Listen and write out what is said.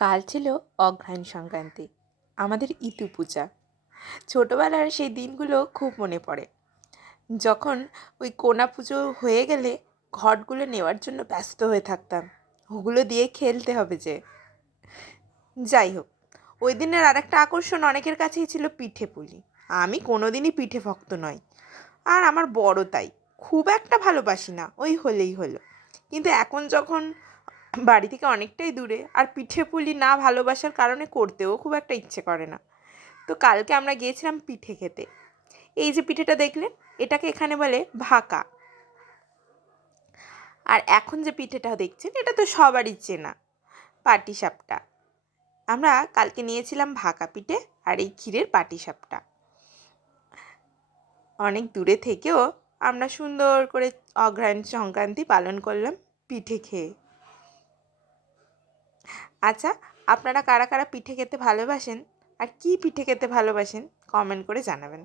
কাল ছিল অগ্রহায়ণ সংক্রান্তি, আমাদের ইতু পূজা। ছোটোবেলার সেই দিনগুলো খুব মনে পড়ে, যখন ওই কোনা পুজো হয়ে গেলে ঘটগুলো নেওয়ার জন্য ব্যস্ত হয়ে থাকতাম। ওগুলো দিয়ে খেলতে হবে যে। যাই হোক, ওই দিনের আর একটা আকর্ষণ অনেকের কাছেই ছিল পিঠে পুলি। আমি কোনোদিনই পিঠে ভক্ত নই, আর আমার বড় তাই খুব একটা ভালোবাসি না, ওই হলেই হলো। কিন্তু এখন যখন বাড়ি থেকে অনেকটাই দূরে, আর পিঠে পুলি না ভালোবাসার কারণে করতেও খুব একটা ইচ্ছে করে না। তো কালকে আমরা গিয়েছিলাম পিঠে খেতে। এই যে পিঠেটা দেখলেন, এটাকে এখানে বলে ভাকা। আর এখন যে পিঠেটা দেখছেন, এটা তো সবারই চেনা, পাটিসাপটা। আমরা কালকে নিয়েছিলাম ভাকা পিঠে আর এই ক্ষীরের পাটিসাপটা। অনেক দূরে থেকেও আমরা সুন্দর করে অগ্রহায়ণ সংক্রান্তি পালন করলাম পিঠে খেয়ে। আচ্ছা, আপনারা কারা কারা পিঠে খেতে ভালোবাসেন আর কি পিঠে খেতে ভালোবাসেন কমেন্ট করে জানাবেন।